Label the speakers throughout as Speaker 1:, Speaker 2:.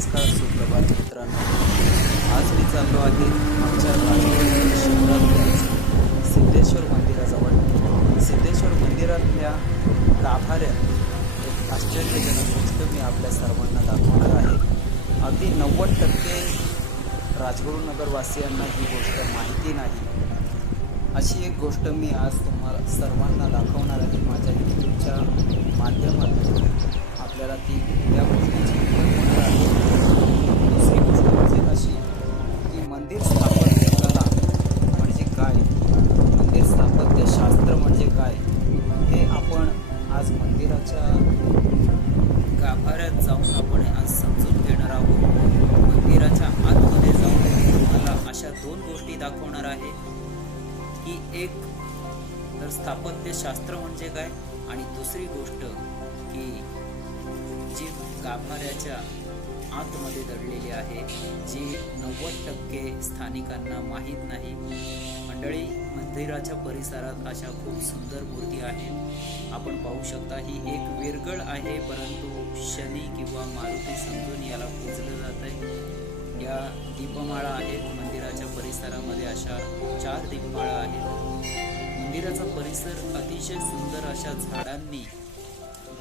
Speaker 1: नमस्कार सुप्रभात मित्रांनो. आज मी चाललो आहे आमच्या राजगड शहरातल्या सिद्धेश्वर मंदिराजवळ. सिद्धेश्वर मंदिरातल्या गाभाऱ्यात एक आश्चर्यजनक गोष्ट मी आपल्या सर्वांना दाखवणार आहे. अगदी नव्वद टक्के राजगुरुनगरवासियांना ही गोष्ट माहिती नाही. अशी एक गोष्ट मी आज तुम्हाला सर्वांना दाखवणार आहे. माझ्या यूट्यूबच्या माध्यमातून आपल्याला ती या गोष्टीची मंदिर स्थापत्य कला म्हणजे काय? मंदिर स्थापत्य शास्त्र म्हणजे काय? हे आपण आज मंदिराच्या गाभाऱ्यात जाऊन आपण आज समजून घेणार आहोत. मंदिराच्या आतमध्ये जाऊन मी तुम्हाला अशा दोन गोष्टी दाखवणार आहे. की एक तर स्थापत्य शास्त्र म्हणजे काय? आणि दुसरी गोष्ट की जी गाभाऱ्याच्या आतमध्ये दडलेली आहे जी नव्वद टक्के स्थानिकांना माहीत नाही. मंडळी मंदिराच्या परिसरात अशा खूप सुंदर मूर्ती आहेत. आपण पाहू शकता ही एक विरगळ आहे परंतु शनी किंवा मारुती समजून याला पूजलं जात आहे या दीपमाळा आहेत मंदिराच्या परिसरामध्ये अशा चार दीपमाळा आहेत. मंदिराचा परिसर अतिशय सुंदर अशा झाडांनी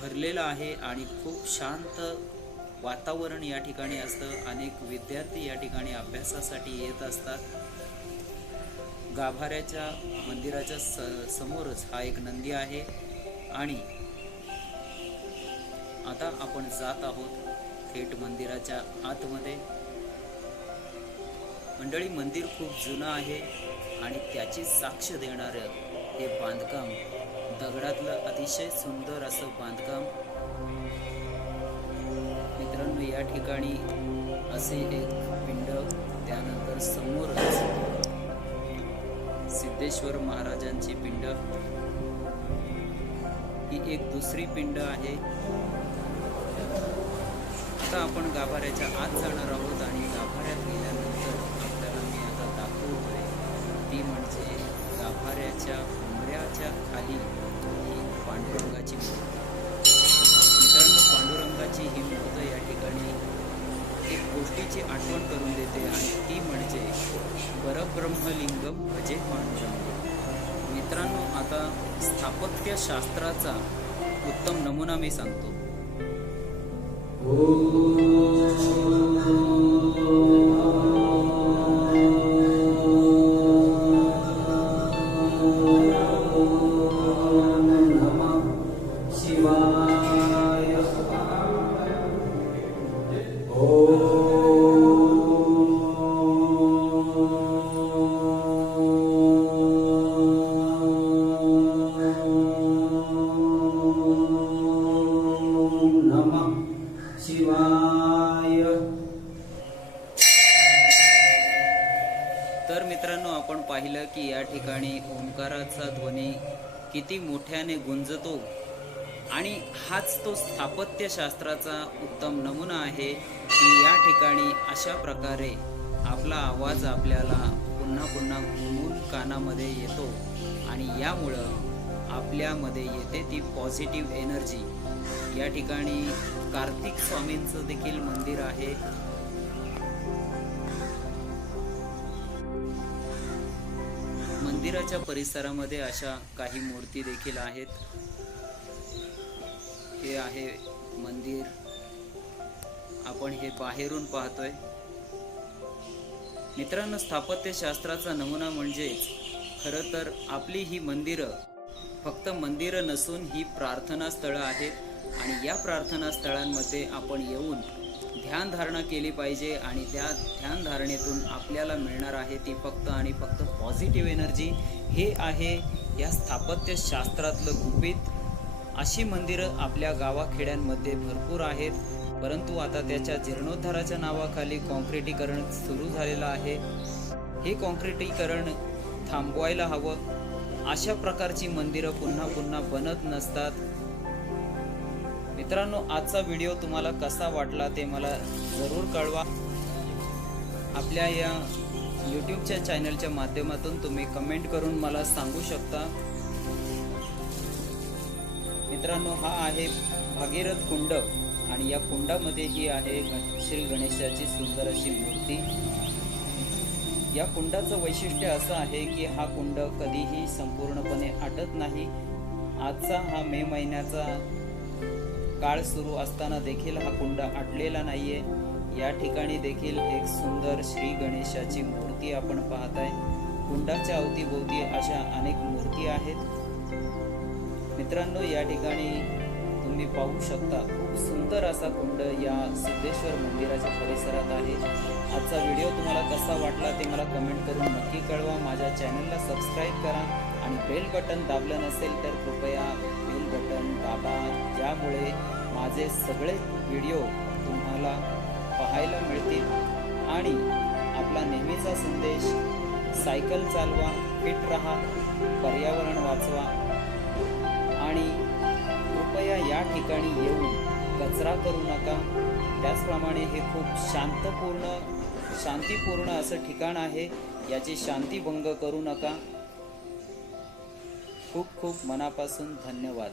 Speaker 1: भरलेला आहे आणि खूप शांत वातावरण या ठिकाणी असतं. अनेक विद्यार्थी या ठिकाणी अभ्यासासाठी येत असतात. गाभाऱ्याच्या मंदिराच्या स समोरच हा एक नंदी आहे. आणि आता आपण जात आहोत थेट मंदिराच्या आतमध्ये. मंडळी मंदिर खूप जुनं आहे आणि त्याची साक्ष देणारं हे बांधकाम दगडातलं अतिशय सुंदर असं बांधकाम मित्रांनो या ठिकाणी असे एक पिंड त्यानंतर समोरच सिद्धेश्वर महाराजांची पिंड. ही एक दुसरी पिंड आहे. आता आपण गाभाऱ्याच्या आत जाणार आहोत आणि गाभाऱ्यात गेल्यानंतर आपल्याला मी आता दाखवतोय ती म्हणजे गाभाऱ्याच्या उमऱ्याच्या खाली ही पांडुरंगाची मूर्ती. गोष्टीची आठवण करून देते आणि ती म्हणजे परब्रह्मलिंगम भजे पांडुरंग मित्रांनो आता स्थापत्य शास्त्राचा उत्तम नमुना मी सांगतो. तर मित्रांनो आपण पाहिलं की या ठिकाणी ओंकाराचा ध्वनी किती मोठ्याने गुंजतो. आणि हाच तो स्थापत्यशास्त्राचा उत्तम नमुना आहे की या ठिकाणी अशा प्रकारे आपला आवाज आपल्याला पुन्हा पुन्हा घुमून कानामध्ये येतो. आणि यामुळं आपल्यामध्ये येते ती पॉझिटिव्ह एनर्जी. या ठिकाणी कार्तिक स्वामींचं देखील मंदिर आहे. मंदिराच्या परिसरामध्ये अशा काही मूर्ती देखील आहेत. हे आहे मंदिर. आपण हे बाहेरून पाहतोय. मित्रांनो स्थापत्यशास्त्राचा नमुना म्हणजेच खरं तर आपली ही मंदिरं. फक्त मंदिरं नसून ही प्रार्थना स्थळं आहेत आणि या प्रार्थना स्थळांमध्ये आपण येऊन ध्यानधारणा केली पाहिजे आणि त्या ध्यानधारणेतून आपल्याला मिळणार आहे ती फक्त आणि फक्त पॉझिटिव्ह एनर्जी हे आहे या स्थापत्यशास्त्रातलं गुपित. अशी मंदिरं आपल्या गावाखेड्यांमध्ये भरपूर आहेत. परंतु आता त्याच्या जीर्णोद्धाराच्या नावाखाली कॉन्क्रिटीकरण सुरू झालेलं आहे. हे कॉन्क्रिटीकरण थांबवायला हवं. अशा प्रकारची मंदिरं पुन्हा पुन्हा बनत नसतात. मित्रांनो आजचा व्हिडिओ तुम्हाला कसा वाटला ते मला जरूर कळवा. आपल्या या यूट्यूबच्या चॅनलच्या माध्यमातून तुम्ही कमेंट करून मला सांगू शकता. मित्रांनो हा आहे भागीरथ कुंड आणि या कुंडामध्ये ही आहे श्री गणेशाची सुंदर अशी मूर्ती. या कुंडाचं वैशिष्ट्य असं आहे की हा कुंड कधीही संपूर्णपणे आटत नाही. आजचा हा मे महिन्याचा काळ सुरू असताना देखील हा कुंड आटलेला नाहीये. या ठिकाणी देखील एक सुंदर श्री गणेशाची मूर्ती आपण पाहताय. कुंडाच्या अवतीभोवती अशा अनेक मूर्ती आहेत. मित्रांनो या ठिकाणी तुम्ही पाहू शकता खूप सुंदर असा कुंड या सिद्धेश्वर मंदिराच्या परिसरात आहे. आजचा व्हिडिओ तुम्हाला कसा वाटला ते मला कमेंट करून नक्की कळवा. माझ्या चॅनलला सबस्क्राईब करा. आणि बेल बटन दाबलं नसेल तर कृपया बेल बटन दाबा ज्यामुळे माझे सगळे व्हिडिओ तुम्हाला पाहायला मिळतील. आणि आपला नेहमीचा संदेश सायकल चालवा फिट रहा पर्यावरण वाचवा. आणि कृपया या ठिकाणी येऊन कचरा करू नका. त्याचप्रमाणे हे खूप शांतपूर्ण शांतीपूर्ण असं ठिकाण आहे. याची शांतीभंग करू नका. खूप खूप मनापासून धन्यवाद.